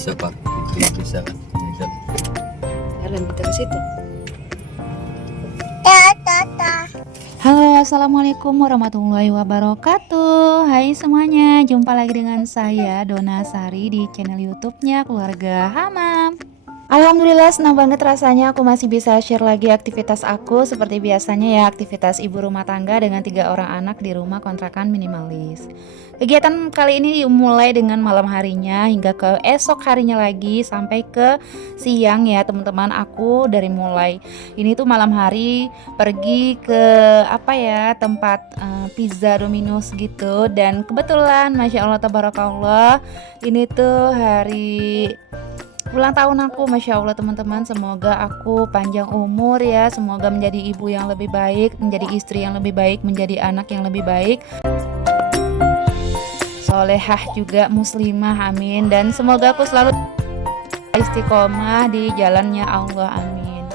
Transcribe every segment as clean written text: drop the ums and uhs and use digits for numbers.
bisa pak, itu bisa kan, bisa. Jalan kita ke situ. Halo, assalamualaikum warahmatullahi wabarakatuh. Hai semuanya, jumpa lagi dengan saya Dona Sari di channel YouTube-nya Keluarga Hamam. Alhamdulillah senang banget rasanya aku masih bisa share lagi aktivitas aku seperti biasanya ya, aktivitas ibu rumah tangga dengan 3 orang anak di rumah kontrakan minimalis. Kegiatan kali ini dimulai dengan malam harinya hingga ke esok harinya lagi sampai ke siang ya teman-teman. Aku dari mulai ini tuh malam hari pergi ke apa ya tempat pizza Domino's gitu, dan kebetulan Masya Allah tabarakallah ini tuh hari ulang tahun aku. Masya Allah teman-teman, semoga aku panjang umur ya, semoga menjadi ibu yang lebih baik, menjadi istri yang lebih baik, menjadi anak yang lebih baik, solehah juga, muslimah, amin. Dan semoga aku selalu istiqomah di jalannya Allah, amin.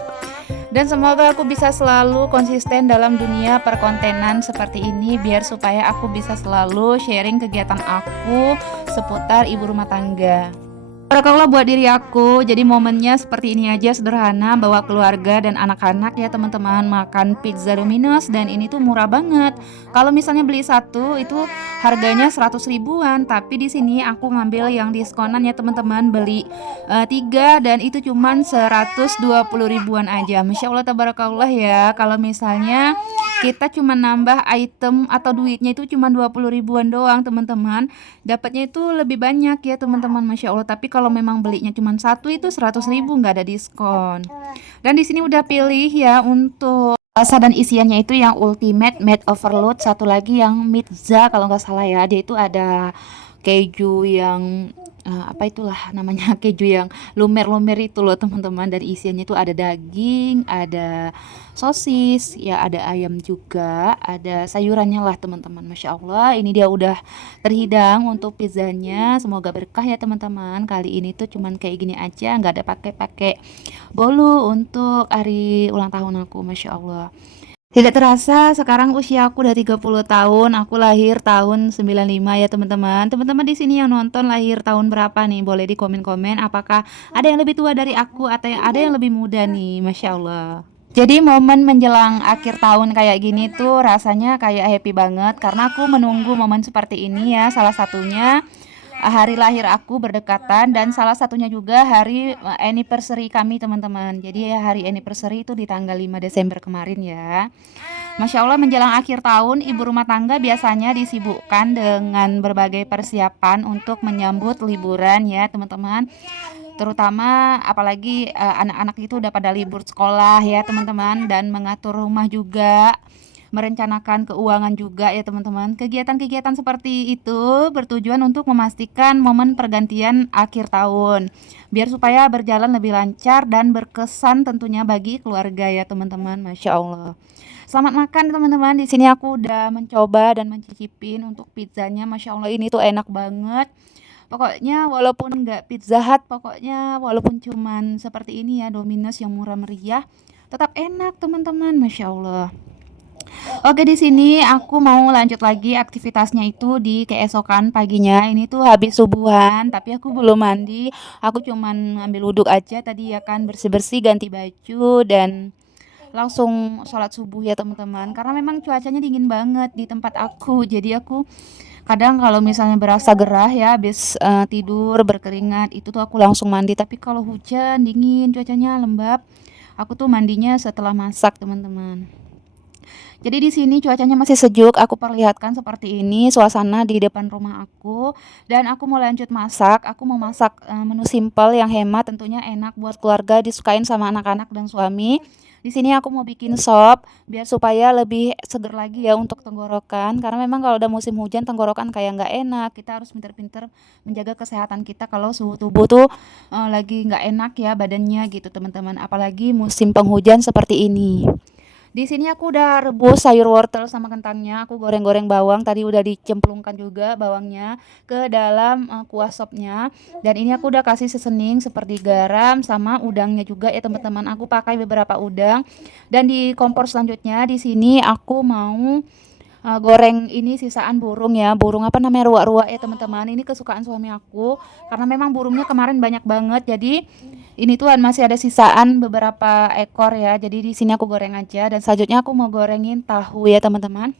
Dan semoga aku bisa selalu konsisten dalam dunia perkontenan seperti ini, biar supaya aku bisa selalu sharing kegiatan aku seputar ibu rumah tangga. Barakallah buat diri aku. Jadi momennya seperti ini aja, sederhana, bawa keluarga dan anak-anak ya teman-teman, makan pizza Domino's, dan ini tuh murah banget. Kalau misalnya beli satu itu harganya 100 ribuan, tapi di sini aku ngambil yang diskonan ya teman-teman, beli 3 dan itu cuman 120 ribuan aja. Masya Allah tabarakallah ya. Kalau misalnya kita cuma nambah item atau duitnya itu cuma 20 ribuan doang teman-teman, dapatnya itu lebih banyak ya teman-teman, Masya Allah. Tapi kalau memang belinya cuma satu itu 100 ribu, nggak ada diskon. Dan di sini udah pilih ya untuk rasa dan isiannya itu yang ultimate made overload, satu lagi yang pizza kalau nggak salah ya, dia itu ada keju yang apa itulah namanya, keju yang lumer-lumer itu loh teman-teman. Dan isiannya itu ada daging, ada sosis ya, ada ayam juga, ada sayurannya lah teman-teman. Masya Allah, ini dia udah terhidang untuk pizzanya. Semoga berkah ya teman-teman. Kali ini tuh cuman kayak gini aja, nggak ada pakai bolu untuk hari ulang tahun aku. Masya Allah, tidak terasa sekarang usia aku udah 30 tahun. Aku lahir tahun 95 ya teman-teman. Teman-teman di sini yang nonton lahir tahun berapa nih? Boleh di komen-komen apakah ada yang lebih tua dari aku atau ada yang lebih muda nih. Masya Allah. Jadi momen menjelang akhir tahun kayak gini tuh rasanya kayak happy banget, karena aku menunggu momen seperti ini ya. Salah satunya hari lahir aku berdekatan, dan salah satunya juga hari anniversary kami teman-teman. Jadi ya hari anniversary itu di tanggal 5 Desember kemarin ya. Masya Allah, menjelang akhir tahun ibu rumah tangga biasanya disibukkan dengan berbagai persiapan untuk menyambut liburan ya teman-teman. Terutama apalagi anak-anak itu udah pada libur sekolah ya teman-teman, dan mengatur rumah juga, merencanakan keuangan juga ya teman-teman. Kegiatan-kegiatan seperti itu bertujuan untuk memastikan momen pergantian akhir tahun, biar supaya berjalan lebih lancar dan berkesan tentunya bagi keluarga ya teman-teman. Masya Allah. Selamat makan teman-teman. Di sini aku udah mencoba dan mencicipin untuk pizzanya. Masya Allah, ini tuh enak banget. Pokoknya walaupun nggak Pizza Hut, pokoknya walaupun cuman seperti ini ya, Domino's yang murah meriah, tetap enak teman-teman. Masya Allah. Oke, di sini aku mau lanjut lagi aktivitasnya itu di keesokan paginya. Ini tuh habis subuhan, tapi aku belum mandi. Aku cuman ngambil wudhu aja tadi ya kan, bersih-bersih, ganti baju, dan langsung sholat subuh ya teman-teman. Karena memang cuacanya dingin banget di tempat aku. Jadi aku kadang kalau misalnya berasa gerah ya, habis tidur berkeringat, itu tuh aku langsung mandi. Tapi kalau hujan, dingin, cuacanya lembab, aku tuh mandinya setelah masak teman-teman. Jadi di sini cuacanya masih sejuk, aku perlihatkan seperti ini suasana di depan rumah aku, dan aku mau lanjut masak. Aku mau masak menu simpel yang hemat, tentunya enak buat keluarga, disukain sama anak-anak dan suami. Di sini aku mau bikin sop biar supaya lebih seger lagi ya untuk tenggorokan. Karena memang kalau udah musim hujan tenggorokan kayak nggak enak. Kita harus pinter-pinter menjaga kesehatan kita kalau suhu tubuh tuh lagi nggak enak ya badannya gitu teman-teman. Apalagi musim penghujan seperti ini. Di sini aku udah rebus sayur wortel sama kentangnya. Aku goreng-goreng bawang. Tadi udah dicemplungkan juga bawangnya ke dalam kuah sopnya. Dan ini aku udah kasih seasoning seperti garam sama udangnya juga ya teman-teman. Aku pakai beberapa udang. Dan di kompor selanjutnya di sini aku mau goreng ini sisaan burung ya, burung apa namanya, ruak-ruak ya teman-teman. Ini kesukaan suami aku karena memang burungnya kemarin banyak banget. Jadi ini tuh masih ada sisaan beberapa ekor ya. Jadi di sini aku goreng aja dan selanjutnya aku mau gorengin tahu ya teman-teman.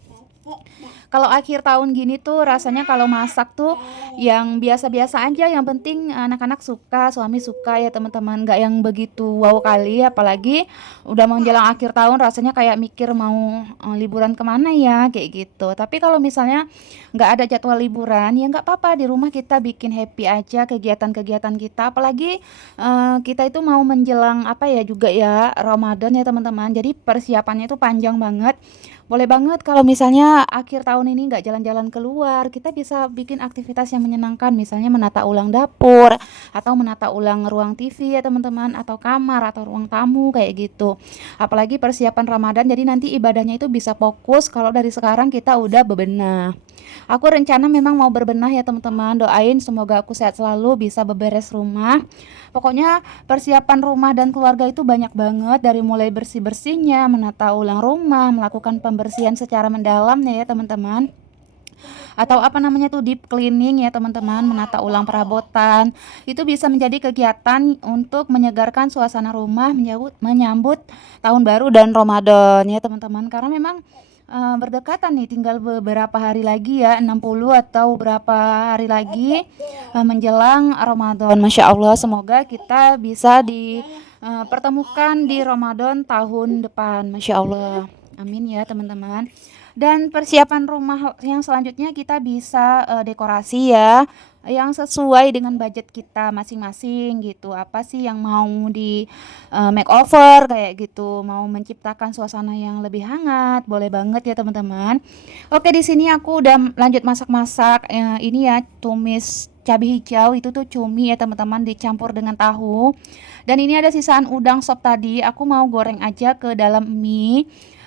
Kalau akhir tahun gini tuh rasanya kalau masak tuh yang biasa-biasa aja, yang penting anak-anak suka, suami suka ya teman-teman, nggak yang begitu wow kali, apalagi udah mau menjelang akhir tahun rasanya kayak mikir mau liburan kemana ya kayak gitu. Tapi kalau misalnya nggak ada jadwal liburan ya nggak apa-apa, di rumah kita bikin happy aja kegiatan-kegiatan kita, apalagi kita itu mau menjelang apa ya juga ya Ramadan ya teman-teman, jadi persiapannya itu panjang banget. Boleh banget kalau misalnya akhir tahun ini nggak jalan-jalan keluar, kita bisa bikin aktivitas yang menyenangkan, misalnya menata ulang dapur, atau menata ulang ruang TV ya teman-teman, atau kamar, atau ruang tamu kayak gitu. Apalagi persiapan Ramadan, jadi nanti ibadahnya itu bisa fokus kalau dari sekarang kita udah bebenah. Aku rencana memang mau berbenah ya teman-teman, doain semoga aku sehat selalu, bisa beberes rumah. Pokoknya persiapan rumah dan keluarga itu banyak banget, dari mulai bersih-bersihnya, menata ulang rumah, melakukan pembersihan secara mendalam ya teman-teman. Atau apa namanya tuh deep cleaning ya teman-teman, menata ulang perabotan. Itu bisa menjadi kegiatan untuk menyegarkan suasana rumah menyambut tahun baru dan Ramadan ya teman-teman. Karena memang berdekatan nih, tinggal beberapa hari lagi ya, 60 atau berapa hari lagi menjelang Ramadan. Masya Allah, semoga kita bisa dipertemukan di Ramadan tahun depan. Masya Allah, amin ya teman-teman. Dan persiapan rumah yang selanjutnya kita bisa dekorasi ya, yang sesuai dengan budget kita masing-masing gitu. Apa sih yang mau di makeover kayak gitu, mau menciptakan suasana yang lebih hangat, boleh banget ya teman-teman. Oke, di sini aku udah lanjut masak-masak. Ini ya tumis cabai hijau, itu tuh cumi ya teman-teman, dicampur dengan tahu. Dan ini ada sisaan udang sop tadi, aku mau goreng aja ke dalam mie.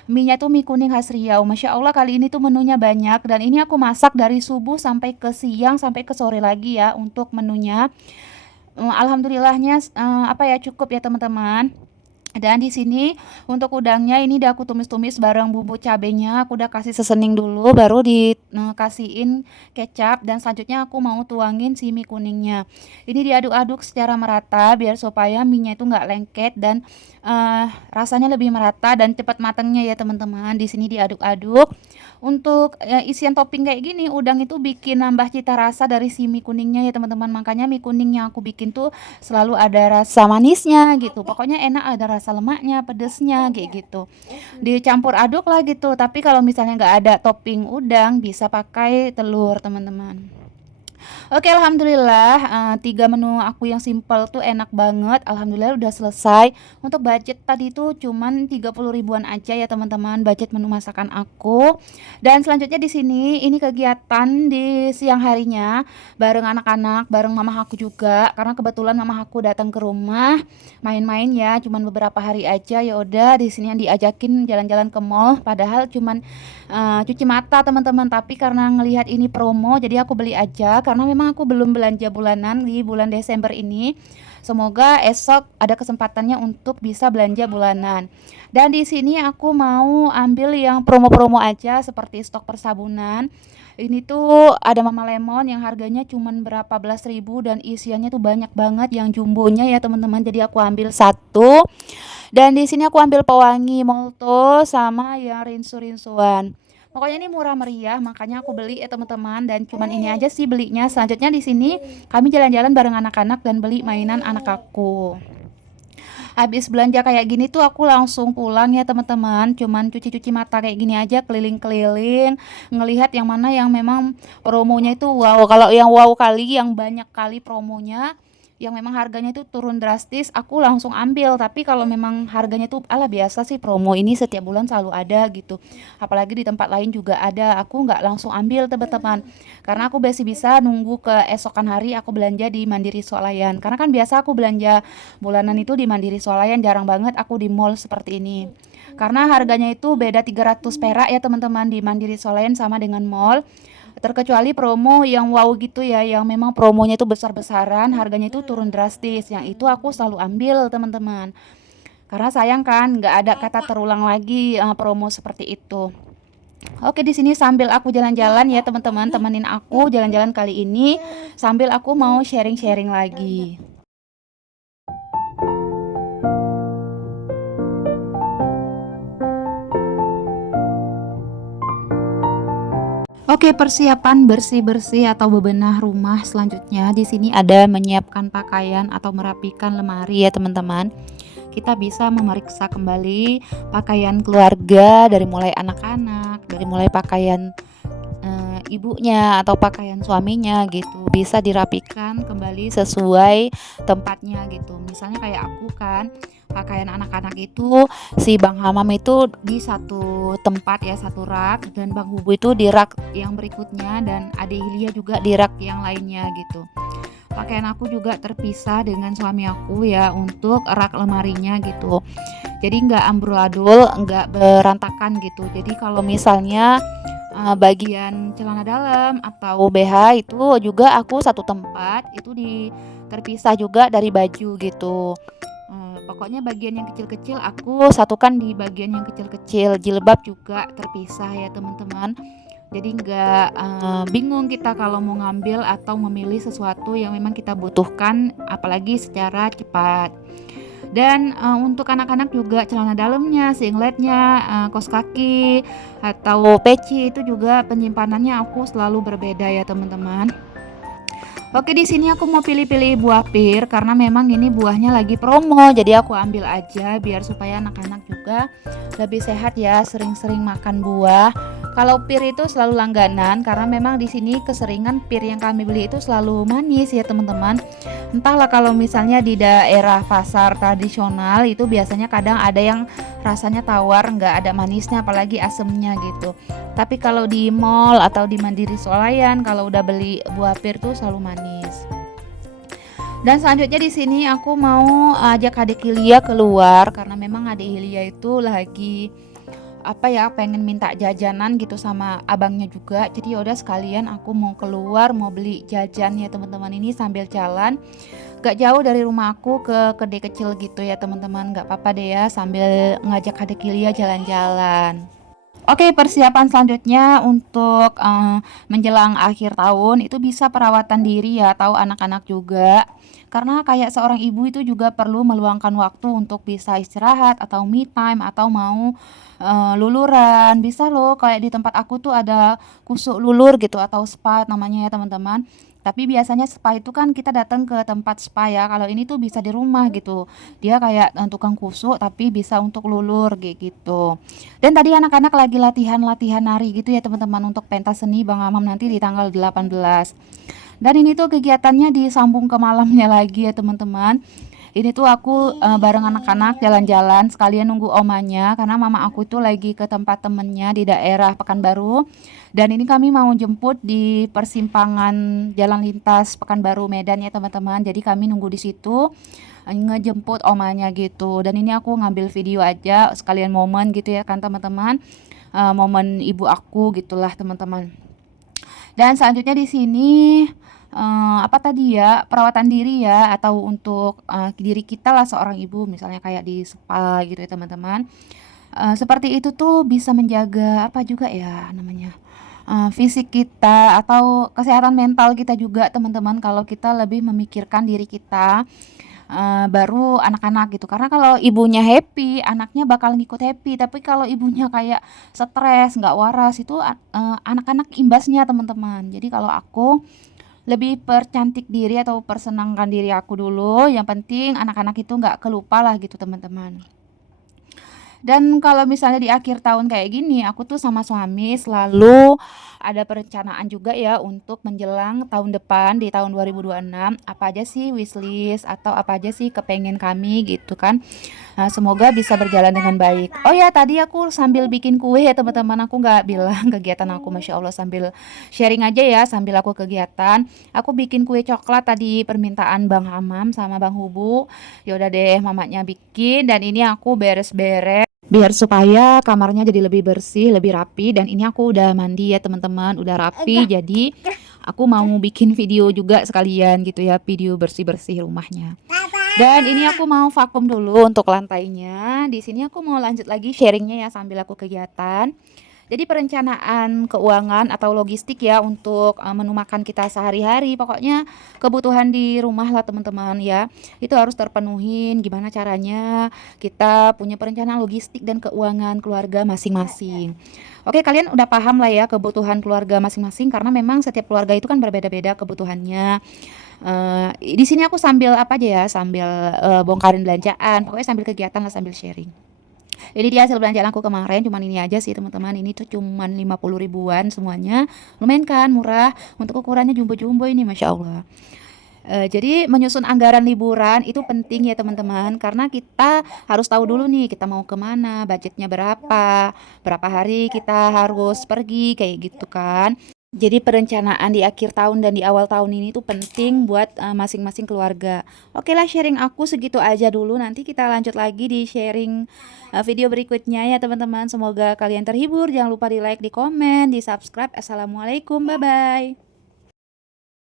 Mie-nya tuh mie kuning khas Riau. Masya Allah, kali ini tuh menunya banyak, dan ini aku masak dari subuh sampai ke siang sampai ke sore lagi ya untuk menunya. Alhamdulillahnya apa ya, cukup ya teman-teman. Dan di sini untuk udangnya ini udah aku tumis-tumis bareng bumbu cabenya, aku udah kasih sesening dulu, baru dikasihin kecap, dan selanjutnya aku mau tuangin si mie kuningnya. Ini diaduk-aduk secara merata biar supaya mie-nya itu nggak lengket dan rasanya lebih merata dan cepat matangnya ya teman-teman. Di sini diaduk-aduk. Untuk isian topping kayak gini, udang itu bikin nambah cita rasa dari si mie kuningnya ya teman-teman. Makanya mie kuning yang aku bikin tuh selalu ada rasa manisnya gitu. Pokoknya enak, ada rasa lemaknya, pedesnya kayak gitu. Dicampur aduk lah gitu. Tapi kalau misalnya nggak ada topping udang, bisa pakai telur teman-teman. Oke, alhamdulillah 3 menu aku yang simpel tuh enak banget. Alhamdulillah udah selesai. Untuk budget tadi tuh cuman 30 ribuan aja ya teman-teman, budget menu masakan aku. Dan selanjutnya di sini ini kegiatan di siang harinya bareng anak-anak, bareng mama aku juga. Karena kebetulan mama aku datang ke rumah main-main ya, cuman beberapa hari aja. Ya udah di sini yang diajakin jalan-jalan ke mall, padahal cuman cuci mata teman-teman, tapi karena ngelihat ini promo jadi aku beli aja, karena memang aku belum belanja bulanan di bulan Desember ini. Semoga esok ada kesempatannya untuk bisa belanja bulanan. Dan di sini aku mau ambil yang promo-promo aja, seperti stok persabunan. Ini tuh ada Mama Lemon yang harganya cuman berapa belas ribu dan isiannya tuh banyak banget, yang jumbonya ya teman-teman. Jadi aku ambil satu. Dan di sini aku ambil pewangi molto sama yang rinso-rinsoan. Pokoknya ini murah meriah, makanya aku beli ya teman-teman, dan cuman ini aja sih belinya. Selanjutnya di sini kami jalan-jalan bareng anak-anak dan beli mainan anak aku. Habis belanja kayak gini tuh aku langsung pulang ya teman-teman. Cuman cuci-cuci mata kayak gini aja, keliling-keliling, ngelihat yang mana yang memang promonya itu wow. Kalau yang wow kali, yang banyak kali promonya, yang memang harganya itu turun drastis, aku langsung ambil. Tapi kalau memang harganya tuh ala biasa sih, promo ini setiap bulan selalu ada gitu. Apalagi di tempat lain juga ada. Aku nggak langsung ambil teman-teman. Karena aku masih bisa nunggu ke esokan hari aku belanja di Mandiri Swalayan. Karena kan biasa aku belanja bulanan itu di Mandiri Swalayan, jarang banget aku di mall seperti ini. Karena harganya itu beda 300 perak ya teman-teman, di Mandiri Swalayan sama dengan mall. Terkecuali promo yang wow gitu ya, yang memang promonya itu besar-besaran, harganya itu turun drastis. Yang itu aku selalu ambil teman-teman. Karena sayang kan nggak ada kata terulang lagi promo seperti itu. Oke, di sini sambil aku jalan-jalan ya teman-teman, temenin aku jalan-jalan kali ini sambil aku mau sharing-sharing lagi. Oke, persiapan bersih-bersih atau bebenah rumah selanjutnya di sini ada menyiapkan pakaian atau merapikan lemari ya teman-teman. Kita bisa memeriksa kembali pakaian keluarga dari mulai anak-anak, dari mulai pakaian ibunya atau pakaian suaminya gitu. Bisa dirapikan kembali sesuai tempatnya gitu. Misalnya kayak aku kan, pakaian anak-anak itu si Bang Hamam itu di satu tempat ya, satu rak, dan Bang Hubu itu di rak yang berikutnya, dan Ade Hilia juga di rak yang lainnya gitu. Pakaian aku juga terpisah dengan suami aku ya untuk rak lemarinya gitu. Jadi nggak amburadul, nggak berantakan gitu. Jadi kalau misalnya bagian celana dalam atau BH itu juga aku satu tempat, itu terpisah juga dari baju gitu. Pokoknya bagian yang kecil-kecil aku satukan di bagian yang kecil-kecil. Jilbab juga terpisah ya teman-teman. Jadi nggak bingung kita kalau mau ngambil atau memilih sesuatu yang memang kita butuhkan, apalagi secara cepat. Dan untuk anak-anak juga celana dalamnya, singletnya, kaos kaki atau peci itu juga penyimpanannya aku selalu berbeda ya teman-teman. Oke, di sini aku mau pilih-pilih buah pir karena memang ini buahnya lagi promo. Jadi aku ambil aja biar supaya anak-anak juga lebih sehat ya, sering-sering makan buah. Kalau pir itu selalu langganan karena memang di sini keseringan pir yang kami beli itu selalu manis ya teman-teman. Entahlah, kalau misalnya di daerah pasar tradisional itu biasanya kadang ada yang rasanya tawar, nggak ada manisnya apalagi asemnya gitu. Tapi kalau di mall atau di Mandiri Swalayan kalau udah beli buah pir tuh selalu manis. Dan selanjutnya di sini aku mau ajak adik Hilia keluar karena memang adik Hilia itu lagi pengen minta jajanan gitu sama abangnya juga. Jadi yaudah sekalian aku mau keluar mau beli jajan ya teman-teman, ini sambil jalan. Gak jauh dari rumah aku ke kedai kecil gitu ya teman-teman. Gak apa-apa deh ya sambil ngajak adik Hilia jalan-jalan. Oke, persiapan selanjutnya untuk menjelang akhir tahun itu bisa perawatan diri ya, atau anak-anak juga. Karena kayak seorang ibu itu juga perlu meluangkan waktu untuk bisa istirahat atau me time atau mau luluran. Bisa loh, kayak di tempat aku tuh ada kusuk lulur gitu atau spa namanya ya teman-teman. Tapi biasanya spa itu kan kita datang ke tempat spa ya. Kalau ini tuh bisa di rumah gitu. Dia kayak tukang kusuk tapi bisa untuk lulur kayak gitu. Dan tadi anak-anak lagi latihan nari gitu ya teman-teman untuk pentas seni Bang Amam nanti di tanggal 18. Dan ini tuh kegiatannya disambung ke malamnya lagi ya teman-teman. Ini tuh aku bareng anak-anak jalan-jalan sekalian nunggu omanya karena mama aku itu lagi ke tempat temennya di daerah Pekanbaru. Dan ini kami mau jemput di persimpangan jalan lintas Pekanbaru Medan ya teman-teman. Jadi kami nunggu di situ ngejemput omanya gitu. Dan ini aku ngambil video aja sekalian momen gitu ya kan teman-teman. Momen ibu aku gitulah teman-teman. Dan selanjutnya di sini apa tadi ya, perawatan diri ya atau untuk diri kita lah seorang ibu misalnya kayak di spa gitu ya teman-teman. Seperti itu tuh bisa menjaga apa juga ya namanya, fisik kita atau kesehatan mental kita juga teman-teman, kalau kita lebih memikirkan diri kita, baru anak-anak gitu. Karena kalau ibunya happy, anaknya bakal ngikut happy, tapi kalau ibunya kayak stres, nggak waras itu anak-anak imbasnya teman-teman. Jadi kalau aku lebih percantik diri atau persenangkan diri aku dulu, yang penting anak-anak itu nggak kelupa lah gitu teman-teman. Dan kalau misalnya di akhir tahun kayak gini, aku tuh sama suami selalu ada perencanaan juga ya untuk menjelang tahun depan di tahun 2026. Apa aja sih wishlist atau apa aja sih kepengen kami gitu kan. Nah, semoga bisa berjalan dengan baik. Oh ya, tadi aku sambil bikin kue ya teman-teman, aku nggak bilang kegiatan aku, Masya Allah, sambil sharing aja ya sambil aku kegiatan. Aku bikin kue coklat tadi permintaan Bang Hamam sama Bang Hubu. Ya udah deh, mamanya bikin dan ini aku beres-beres biar supaya kamarnya jadi lebih bersih, lebih rapi. Dan ini aku udah mandi ya teman-teman, udah rapi. Jadi aku mau bikin video juga sekalian gitu ya, video bersih-bersih rumahnya. Dan ini aku mau vakum dulu untuk lantainya. Di sini aku mau lanjut lagi sharingnya ya sambil aku kegiatan. Jadi perencanaan keuangan atau logistik ya untuk menu makan kita sehari-hari, pokoknya kebutuhan di rumah lah teman-teman ya. Itu harus terpenuhin. Gimana caranya kita punya perencanaan logistik dan keuangan keluarga masing-masing. Oke, kalian udah paham lah ya kebutuhan keluarga masing-masing karena memang setiap keluarga itu kan berbeda-beda kebutuhannya. Di sini aku sambil apa aja ya, sambil bongkarin belanjaan, pokoknya sambil kegiatan lah, sambil sharing. Ini dia hasil belanjaan aku kemarin, cuman ini aja sih teman-teman. Ini tuh cuman 50 ribuan semuanya. Lumayan kan, murah. Untuk ukurannya jumbo-jumbo ini, Masya Allah. Jadi menyusun anggaran liburan itu penting ya teman-teman, karena kita harus tahu dulu nih kita mau kemana, budgetnya berapa, berapa hari kita harus pergi, kayak gitu kan. Jadi perencanaan di akhir tahun dan di awal tahun ini tuh penting buat masing-masing keluarga. Oke lah, sharing aku segitu aja dulu. Nanti kita lanjut lagi di sharing video berikutnya ya teman-teman. Semoga kalian terhibur. Jangan lupa di like, di komen, di subscribe. Assalamualaikum, bye-bye.